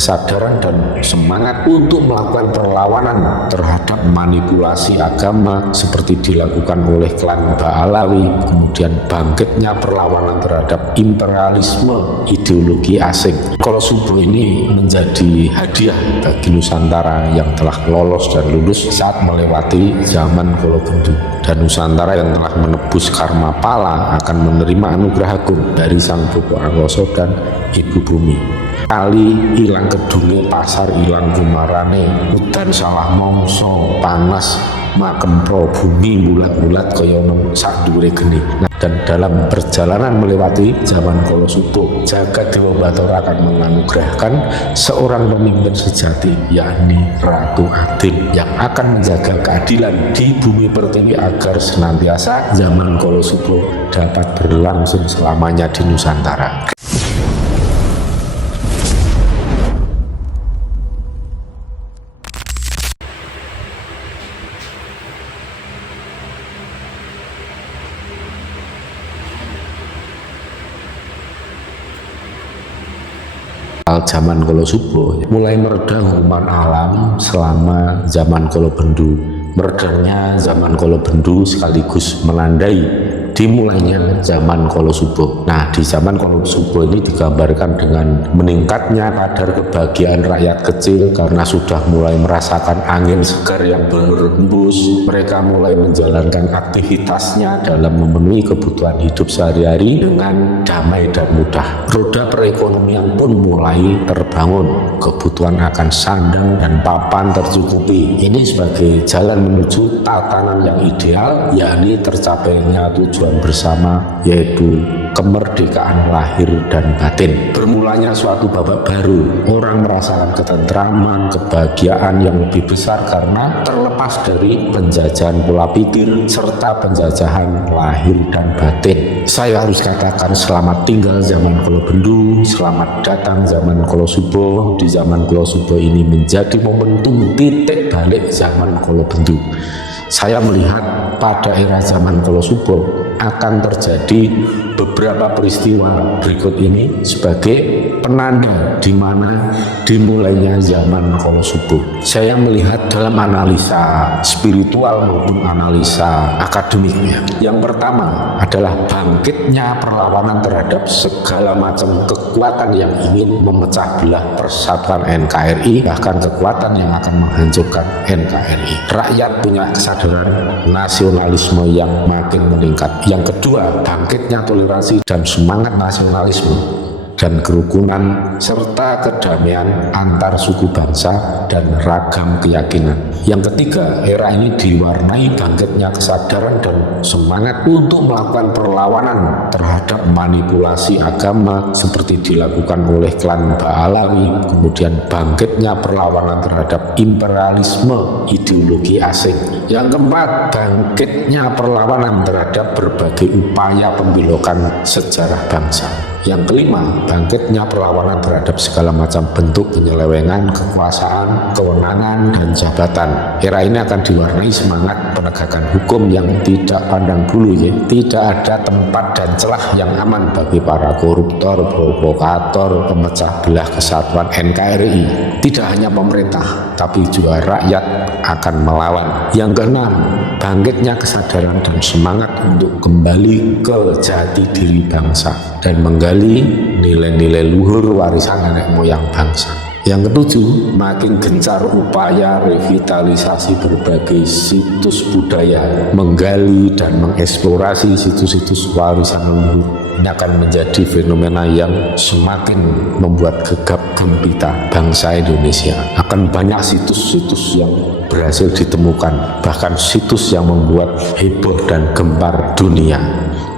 kesadaran dan semangat untuk melakukan perlawanan terhadap manipulasi agama seperti dilakukan oleh klan Ba'alawi, kemudian bangkitnya perlawanan terhadap imperialisme ideologi asing. Kolosubo ini menjadi hadiah bagi Nusantara yang telah lolos dan lulus saat melewati zaman Kolobendu, dan Nusantara yang telah menebus karma pala akan menerima anugerah agung dari Sang Bobo Angoso dan Ibu Bumi. Kali ilang kedune, pasar ilang kumarane, hutan salah mongso, panas makempro, bumi bulat-bulat kaya nang sak dhuwure geni. Dan dalam perjalanan melewati zaman Kolosubo, Jagat Dewa Batara akan menganugerahkan seorang pemimpin sejati, yakni Ratu Adin, yang akan menjaga keadilan di bumi pertiwi agar senantiasa zaman Kolosubo dapat berlangsung selamanya di Nusantara. Zaman Kolosubo mulai mereda hukuman alam selama zaman Kolobendu. Meredanya zaman Kolobendu sekaligus menandai dimulainya zaman Kolosubo. Nah, di zaman Kolosubo ini digambarkan dengan meningkatnya kadar kebahagiaan rakyat kecil karena sudah mulai merasakan angin segar yang berhembus. Mereka mulai menjalankan aktivitasnya dalam memenuhi kebutuhan hidup sehari-hari dengan damai dan mudah. Roda perekonomian pun mulai terbangun. Kebutuhan akan sandang dan papan tercukupi. Ini sebagai jalan menuju tatanan yang ideal, yakni tercapainya tujuan bersama, yaitu kemerdekaan lahir dan batin. Bermulanya suatu babak baru, orang merasakan ketentraman, kebahagiaan yang lebih besar karena terlepas dari penjajahan pola pikir serta penjajahan lahir dan batin. Saya harus katakan selamat tinggal zaman Kolobendu, selamat datang zaman Kolosubo. Di zaman Kolosubo ini menjadi momentum titik balik zaman Kolobendu. Saya melihat pada era zaman Kolosubo akan terjadi beberapa peristiwa berikut ini sebagai penanda di mana dimulainya zaman Kolosubo. Saya melihat dalam analisa spiritual maupun analisa akademiknya. Yang pertama adalah bangkitnya perlawanan terhadap segala macam kekuatan yang ingin memecah belah persatuan NKRI, bahkan kekuatan yang akan menghancurkan NKRI. Rakyat punya kesadaran nasionalisme yang makin meningkat. Yang kedua, bangkitnya toleransi dan semangat nasionalisme dan kerukunan serta kedamaian antar suku bangsa dan ragam keyakinan. Yang ketiga, era ini diwarnai bangkitnya kesadaran dan semangat untuk melakukan perlawanan terhadap manipulasi agama seperti dilakukan oleh klan Ba'alawi, kemudian bangkitnya perlawanan terhadap imperialisme ideologi asing. Yang keempat, bangkitnya perlawanan terhadap berbagai upaya pembelokan sejarah bangsa. Yang kelima, bangkitnya perlawanan terhadap segala macam bentuk penyelewengan kekuasaan, kewenangan, dan jabatan. Era ini akan diwarnai semangat penegakan hukum yang tidak pandang bulu, ya. Tidak ada tempat dan celah yang aman bagi para koruptor, provokator, pemecah belah kesatuan NKRI. Tidak hanya pemerintah, tapi juga rakyat akan melawan. Yang keenam, bangkitnya kesadaran dan semangat untuk kembali ke jati diri bangsa dan menggali nilai-nilai luhur warisan nenek moyang bangsa. Yang ketujuh, makin gencar upaya revitalisasi berbagai situs budaya, menggali dan mengeksplorasi situs-situs warisan leluhur. Ini akan menjadi fenomena yang semakin membuat gegap gempita bangsa Indonesia. Akan banyak situs-situs yang berhasil ditemukan, bahkan situs yang membuat heboh dan gempar dunia.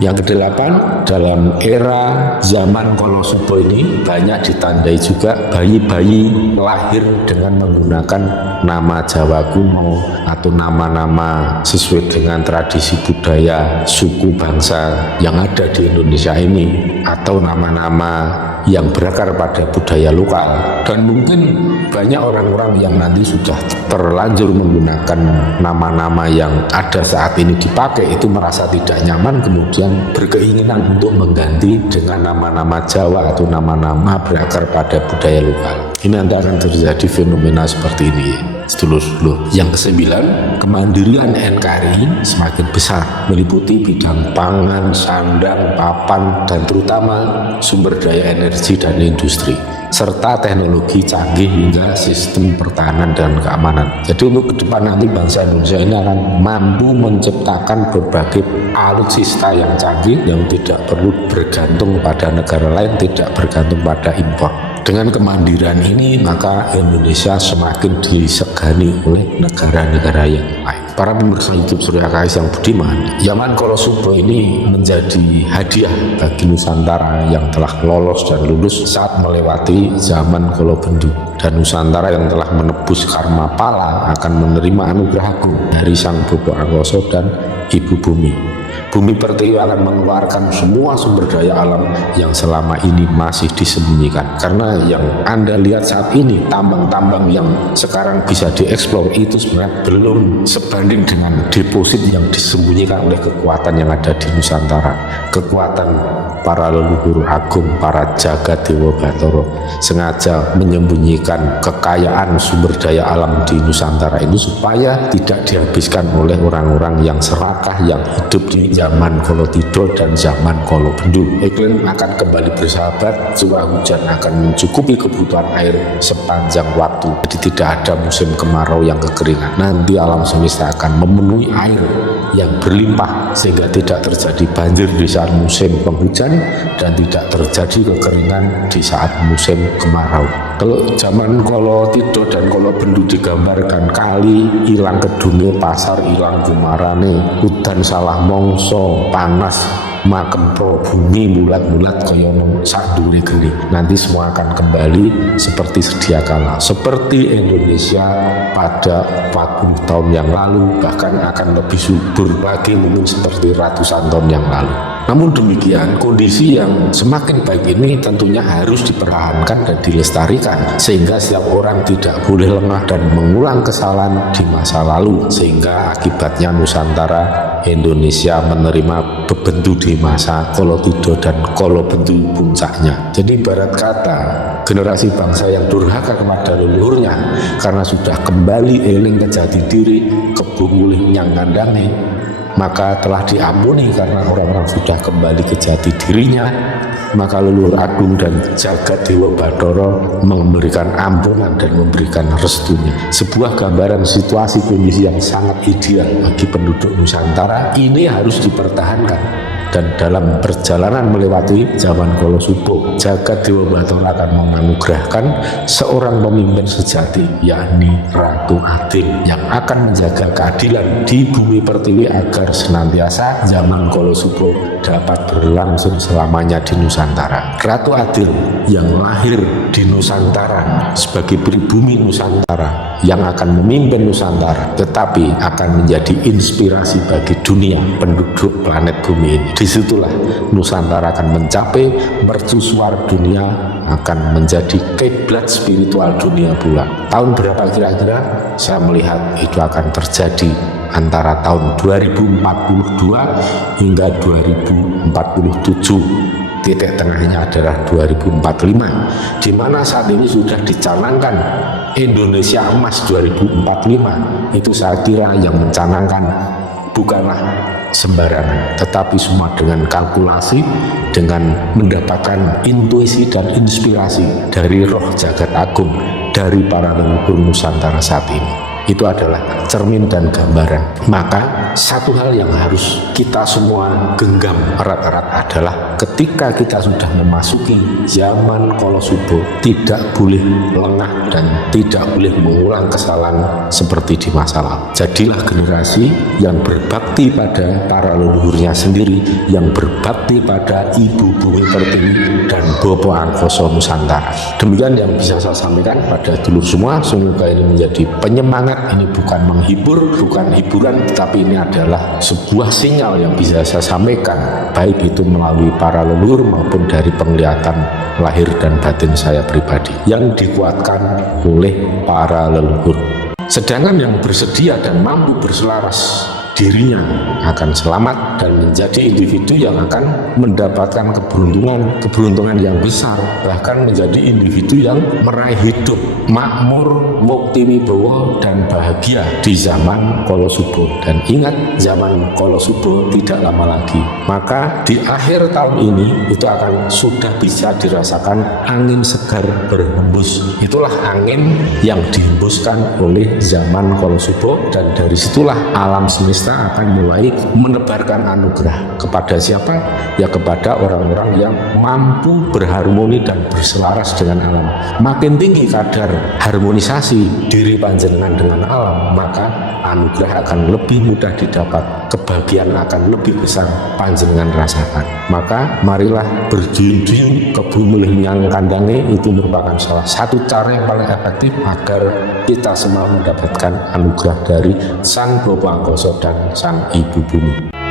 Yang kedelapan, dalam era zaman Kolosubo ini banyak ditandai juga bayi-bayi lahir dengan menggunakan nama Jawa kuno atau nama-nama sesuai dengan tradisi budaya suku bangsa yang ada di Indonesia ini, atau nama-nama yang berakar pada budaya lokal. Dan mungkin banyak orang-orang yang nanti sudah terlanjur menggunakan nama-nama yang ada saat ini dipakai itu merasa tidak nyaman, kemudian berkeinginan untuk mengganti dengan nama-nama Jawa atau nama-nama berakar pada budaya lokal. Ini nanti akan terjadi fenomena seperti ini ya, sedulur-sedulur. Yang kesembilan, kemandirian NKRI semakin besar, meliputi bidang pangan, sandang, papan, dan terutama sumber daya energi dan industri, serta teknologi canggih hingga sistem pertahanan dan keamanan. Jadi untuk ke depan nanti bangsa Indonesia ini akan mampu menciptakan berbagai alutsista yang canggih yang tidak perlu bergantung pada negara lain, tidak bergantung pada impor. Dengan kemandirian ini maka Indonesia semakin disegani oleh negara-negara yang lain. Para pemirsa YouTube Surya Kais yang budiman, zaman Kolosubro ini menjadi hadiah bagi Nusantara yang telah lolos dan lulus saat melewati zaman Kolobendu, dan Nusantara yang telah menebus karma pala akan menerima anugerah agung dari Sang Bobo Angkoso dan Ibu Bumi. Bumi Pertiwi akan mengeluarkan semua sumber daya alam yang selama ini masih disembunyikan. Karena yang Anda lihat saat ini, tambang-tambang yang sekarang bisa dieksplor itu sebenarnya belum sebanding dengan deposit yang disembunyikan oleh kekuatan yang ada di Nusantara. Kekuatan para leluhur agung, para jagat Dewa Batara sengaja menyembunyikan kekayaan sumber daya alam di Nusantara ini supaya tidak dihabiskan oleh orang-orang yang serakah yang hidup di zaman Kolotido dan zaman Kolobendu. Iklim akan kembali bersahabat, curah hujan akan mencukupi kebutuhan air sepanjang waktu. Jadi tidak ada musim kemarau yang kekeringan. Nanti alam semesta akan memenuhi air yang berlimpah sehingga tidak terjadi banjir di saat musim penghujan dan tidak terjadi kekeringan di saat musim kemarau. Kalau zaman Kolotido dan Kolobendu digambarkan kali hilang kedune, pasar hilang gumarane, udan salah mongso, panas makempro, bumi mulat-mulat kaya sadure geni. Nanti semua akan kembali seperti sedia kala, seperti Indonesia pada 40 tahun yang lalu, bahkan akan lebih subur lagi mungkin seperti ratusan tahun yang lalu. Namun demikian, kondisi yang semakin baik ini tentunya harus dipertahankan dan dilestarikan sehingga setiap orang tidak boleh lengah dan mengulang kesalahan di masa lalu, sehingga akibatnya Nusantara Indonesia menerima bebendu di masa Kolotido dan Kolobendu puncaknya. Jadi ibarat kata generasi bangsa yang durhaka kepada leluhurnya karena sudah kembali eling ke jati diri, kebungulih nyang ngandane, maka telah diampuni karena orang-orang sudah kembali ke jati dirinya, maka leluhur agung dan jagat Dewa Batara memberikan ampunan dan memberikan restunya. Sebuah gambaran situasi kondisi yang sangat ideal bagi penduduk Nusantara ini harus dipertahankan. Dan dalam perjalanan melewati zaman Kolosubro, jagat Dewa Batara akan menganugerahkan seorang pemimpin sejati, yakni Ratu Adil, yang akan menjaga keadilan di bumi pertiwi agar senantiasa zaman Kolosubro dapat berlangsung selamanya di Nusantara. Ratu Adil yang lahir di Nusantara sebagai pribumi Nusantara, yang akan memimpin Nusantara, tetapi akan menjadi inspirasi bagi dunia penduduk planet bumi ini. Disitulah Nusantara akan mencapai mercusuar dunia, akan menjadi kiblat spiritual dunia pula. Tahun berapa kira-kira? Saya melihat itu akan terjadi antara tahun 2042 hingga 2047. Titik tengahnya adalah 2045, di mana saat ini sudah dicanangkan Indonesia Emas 2045. Itu saya kira yang mencanangkan bukanlah sembarangan, tetapi semua dengan kalkulasi, dengan mendapatkan intuisi dan inspirasi dari roh jagat agung, dari para leluhur Nusantara saat ini. Itu adalah cermin dan gambaran. Maka satu hal yang harus kita semua genggam erat-erat adalah ketika kita sudah memasuki zaman Kolosubro, tidak boleh lengah dan tidak boleh mengulang kesalahan seperti di masa lalu. Jadilah generasi yang berbakti pada para leluhurnya sendiri, yang berbakti pada Ibu Bumi Pertiwi dan Bobo Angkoso Nusantara. Demikian yang bisa saya sampaikan pada dulur semua. Semoga ini menjadi penyemangat. Ini bukan menghibur, bukan hiburan, tetapi ini adalah sebuah sinyal yang bisa saya sampaikan, baik itu melalui para leluhur maupun dari penglihatan lahir dan batin saya pribadi yang dikuatkan oleh para leluhur. Sedangkan yang bersedia dan mampu berselaras dirinya akan selamat dan menjadi individu yang akan mendapatkan keberuntungan yang besar, bahkan menjadi individu yang meraih hidup makmur, mukti wibowo dan bahagia di zaman Kala Suba. Dan ingat, zaman Kala Suba tidak lama lagi, maka di akhir tahun ini itu akan sudah bisa dirasakan angin segar berhembus. Itulah angin yang dihembuskan oleh zaman Kala Suba, dan dari situlah alam semesta akan mulai menebarkan anugerah kepada siapa? Ya kepada orang-orang yang mampu berharmoni dan berselaras dengan alam. Makin tinggi kadar harmonisasi diri panjenengan dengan alam, maka anugerah akan lebih mudah didapat, kebahagiaan akan lebih besar panjenengan rasakan. Maka marilah berjuyun-juyun ke bumi yang kandange, itu merupakan salah satu cara yang paling efektif agar kita semua mendapatkan anugerah dari Sang Bapa Angkasa dan Sang Ibu Bumi.